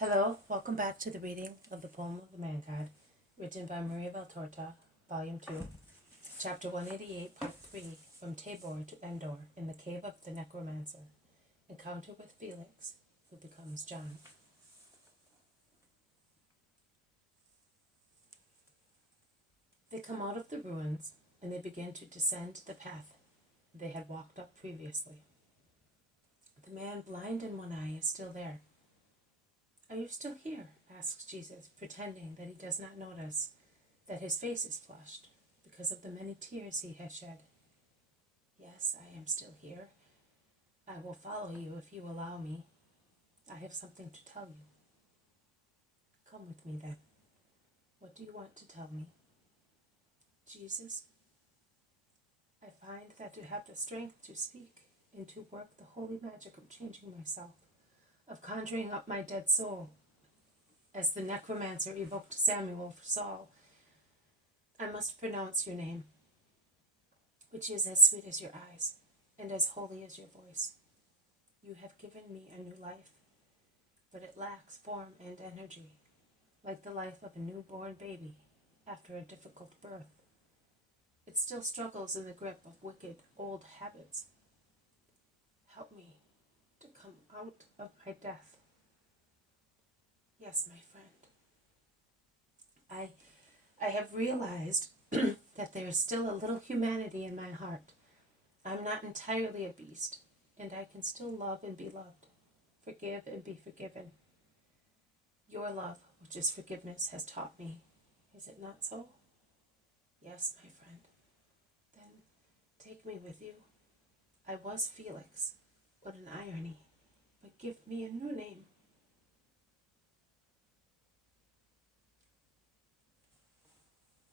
Hello, welcome back to the reading of the poem of the Man God, written by Maria Valtorta, Volume 2, Chapter 188, Part 3, From Tabor to Endor, in the Cave of the Necromancer, Encounter with Felix, who becomes John. They come out of the ruins, and they begin to descend the path they had walked up previously. The man blind in one eye is still there. "Are you still here?" asks Jesus, pretending that he does not notice that his face is flushed because of the many tears he has shed. "Yes, I am still here. I will follow you if you allow me. I have something to tell you." "Come with me then. What do you want to tell me?" "Jesus, I find that to have the strength to speak and to work the holy magic of changing myself, of conjuring up my dead soul, as the necromancer evoked Samuel for Saul, I must pronounce your name, which is as sweet as your eyes and as holy as your voice. You have given me a new life, but it lacks form and energy, like the life of a newborn baby after a difficult birth. It still struggles in the grip of wicked old habits. Help me to come out of my death. Yes, my friend. I have realized that there is still a little humanity in my heart. I'm not entirely a beast, and I can still love and be loved, forgive and be forgiven. Your love, which is forgiveness, has taught me. Is it not so? Yes, my friend. Then take me with you. I was Felix. What an irony. But give me a new name.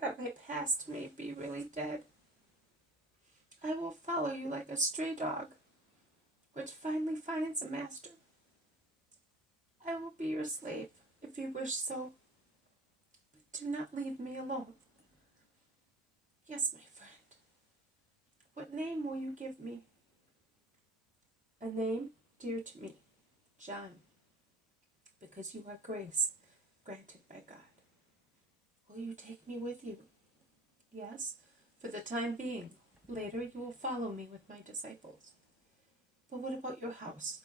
That my past may be really dead. I will follow you like a stray dog, which finally finds a master. I will be your slave, if you wish so, but do not leave me alone. Yes, my friend. What name will you give me? A name dear to me, John, because you are grace granted by God. Will you take me with you? Yes, for the time being. Later you will follow me with my disciples. But what about your house?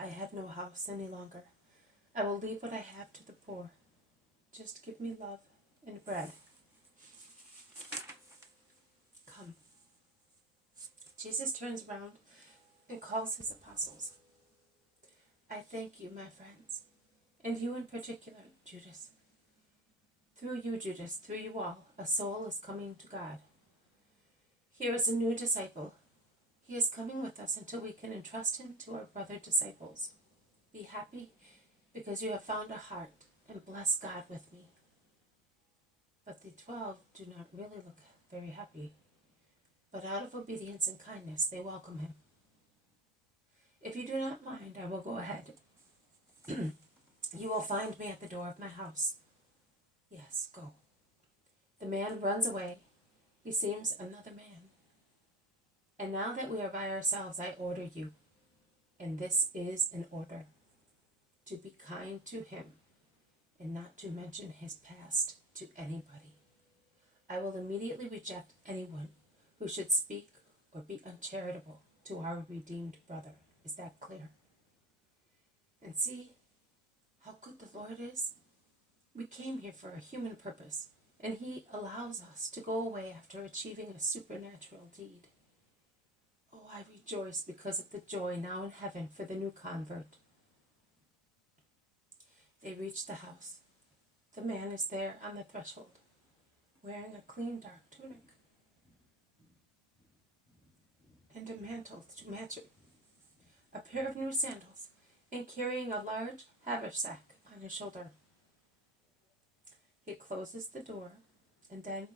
I have no house any longer. I will leave what I have to the poor. Just give me love and bread. Come. Jesus turns round and calls his apostles. I thank you, my friends, and you in particular, Judas. Through you, Judas, through you all, a soul is coming to God. Here is a new disciple. He is coming with us until we can entrust him to our brother disciples. Be happy because you have found a heart, and bless God with me. But the 12 do not really look very happy, but out of obedience and kindness they welcome him. If you do not mind, I will go ahead. You will find me at the door of my house. Yes, go. The man runs away. He seems another man. And now that we are by ourselves, I order you, and this is an order, to be kind to him and not to mention his past to anybody. I will immediately reject anyone who should speak or be uncharitable to our redeemed brother. Is that clear? And see how good the Lord is? We came here for a human purpose, and he allows us to go away after achieving a supernatural deed. Oh, I rejoice because of the joy now in heaven for the new convert. They reach the house. The man is there on the threshold, wearing a clean dark tunic and a mantle to match it, a pair of new sandals, and carrying a large haversack on his shoulder. He closes the door, and then,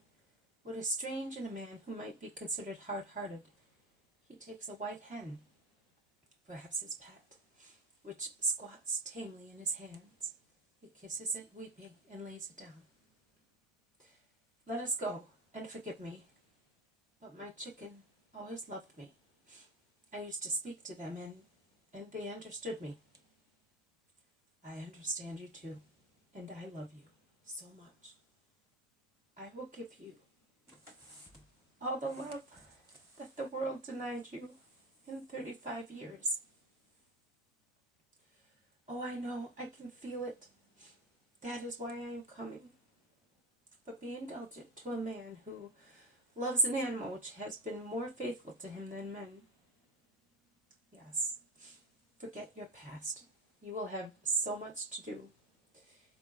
what is strange in a man who might be considered hard-hearted, he takes a white hen, perhaps his pet, which squats tamely in his hands. He kisses it, weeping, and lays it down. Let us go, and forgive me, but my chicken always loved me. I used to speak to them, and they understood me. understand you too, and I love you so much. I will give you all the love that the world denied you in 35 years. Oh, I know, I can feel it. That is why I am coming. But be indulgent to a man who loves an animal which has been more faithful to him than men. Yes, forget your past. You will have so much to do.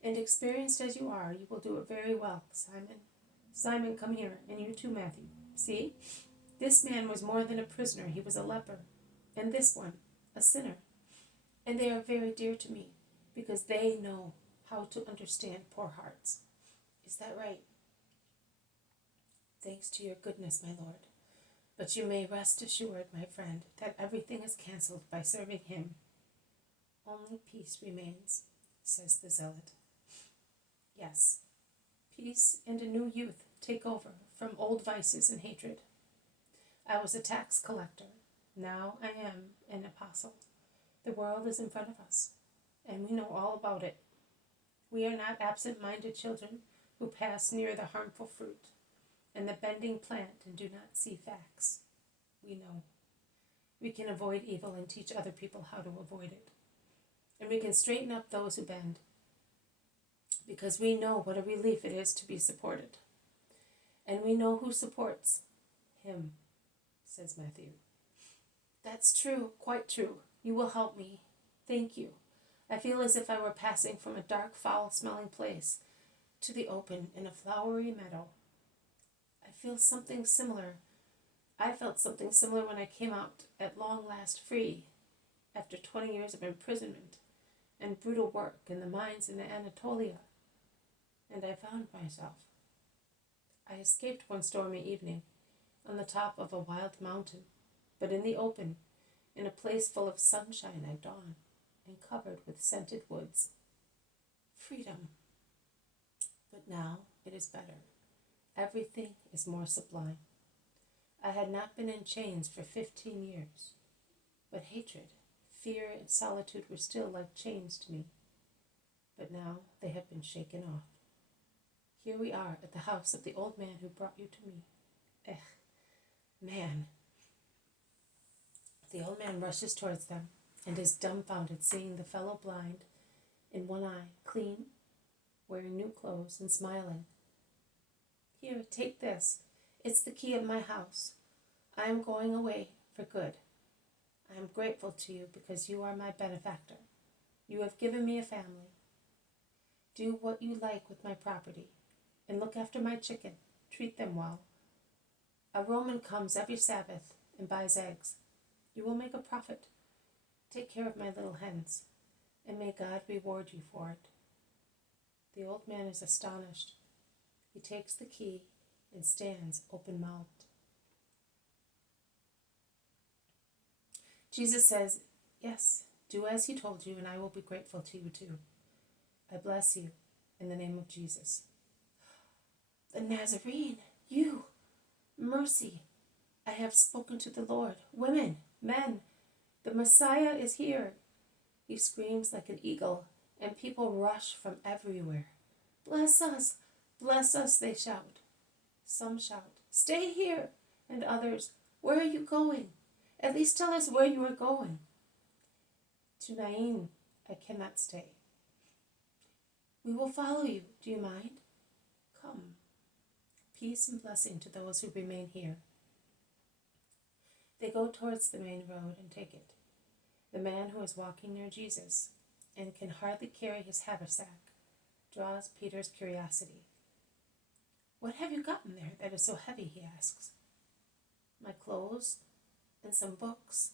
And experienced as you are, you will do it very well, Simon. Simon, come here, and you too, Matthew. See? This man was more than a prisoner, he was a leper. And this one, a sinner. And they are very dear to me, because they know how to understand poor hearts. Is that right? Thanks to your goodness, my lord. But you may rest assured, my friend, that everything is cancelled by serving him. Only peace remains, says the zealot. Yes, peace and a new youth take over from old vices and hatred. I was a tax collector. Now I am an apostle. The world is in front of us, and we know all about it. We are not absent-minded children who pass near the harmful fruit and the bending plant and do not see facts. We know. We can avoid evil and teach other people how to avoid it. And we can straighten up those who bend, because we know what a relief it is to be supported. And we know who supports him, says Matthew. That's true, quite true. You will help me. Thank you. I feel as if I were passing from a dark, foul-smelling place to the open in a flowery meadow. I felt something similar when I came out at long last free, after 20 years of imprisonment and brutal work in the mines in Anatolia. And I found myself. I escaped one stormy evening on the top of a wild mountain, but in the open, in a place full of sunshine at dawn and covered with scented woods. Freedom. But now it is better. Everything is more sublime. I had not been in chains for 15 years, but hatred, fear, and solitude were still like chains to me. But now they have been shaken off. Here we are at the house of the old man who brought you to me. Man. The old man rushes towards them and is dumbfounded, seeing the fellow blind, in one eye, clean, wearing new clothes and smiling. Here, take this. It's the key of my house. I am going away for good. I am grateful to you because you are my benefactor. You have given me a family. Do what you like with my property, and look after my chicken. Treat them well. A Roman comes every Sabbath and buys eggs. You will make a profit. Take care of my little hens, and may God reward you for it. The old man is astonished. He takes the key and stands open-mouthed. Jesus says, yes, do as he told you, and I will be grateful to you too. I bless you in the name of Jesus. The Nazarene, you, mercy. I have spoken to the Lord. Women, men, the Messiah is here. He screams like an eagle, and people rush from everywhere. Bless us, they shout. Some shout, stay here, and others, where are you going? At least tell us where you are going. To Nain, I cannot stay. We will follow you, do you mind? Come. Peace and blessing to those who remain here. They go towards the main road and take it. The man who is walking near Jesus and can hardly carry his haversack draws Peter's curiosity. What have you gotten there that is so heavy, he asks. My clothes and some books.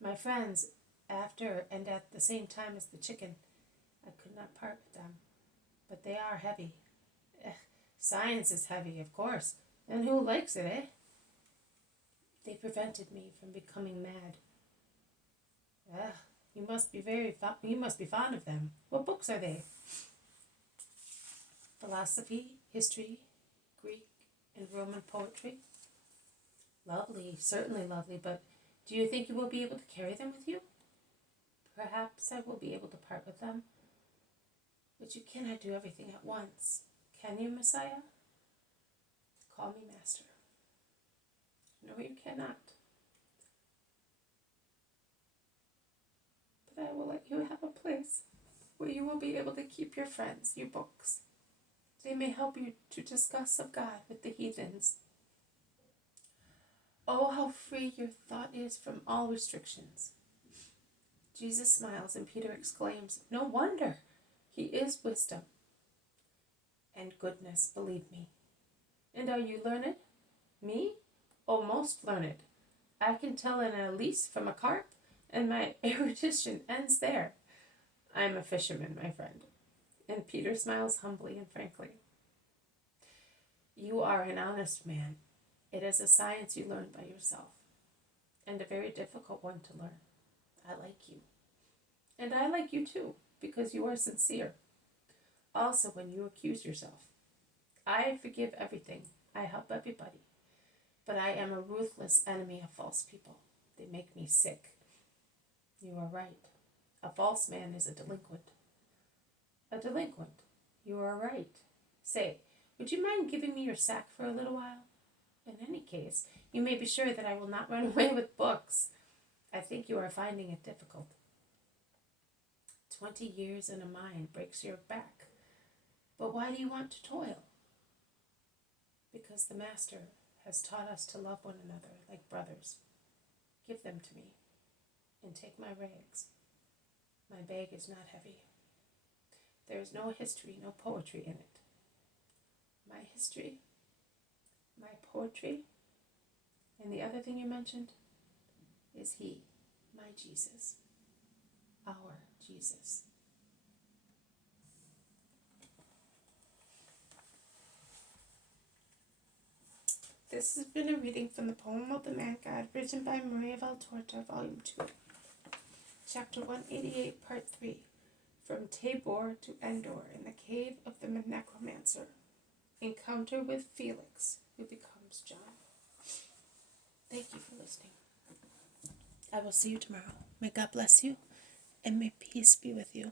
My friends, after and at the same time as the chicken. I could not part with them, but they are heavy. Science is heavy, of course, and who likes it, eh? They prevented me from becoming mad. You must be fond of them. What books are they? Philosophy, history, Greek, and Roman poetry. Lovely, certainly lovely, but do you think you will be able to carry them with you? Perhaps I will be able to part with them. But you cannot do everything at once. Can you, Messiah? Call me Master. No, you cannot. But I will let you have a place where you will be able to keep your friends, your books. They may help you to discuss of God with the heathens. Oh, how free your thought is from all restrictions. Jesus smiles and Peter exclaims, no wonder, he is wisdom and goodness, believe me. And are you learned? Me? Oh, most learned. I can tell an Elise from a carp, and my erudition ends there. I am a fisherman, my friend. And Peter smiles humbly and frankly. You are an honest man. It is a science you learn by yourself, and a very difficult one to learn. I like you. And I like you too, because you are sincere. Also, when you accuse yourself. I forgive everything. I help everybody. But I am a ruthless enemy of false people. They make me sick. You are right. A false man is a delinquent. A delinquent. You are right. Say, would you mind giving me your sack for a little while? In any case, you may be sure that I will not run away with books. I think you are finding it difficult. 20 years in a mine breaks your back. But why do you want to toil? Because the Master has taught us to love one another like brothers. Give them to me, and take my rags. My bag is not heavy. There is no history, no poetry in it. My history, my poetry, and the other thing you mentioned is He, my Jesus, our Jesus. This has been a reading from the poem of the Man God, written by Maria Valtorta, Volume 2, Chapter 188, Part 3, From Tabor to Endor in the Cave of the Necromancer. Encounter with Felix, who becomes John. Thank you for listening. I will see you tomorrow. May God bless you, and may peace be with you.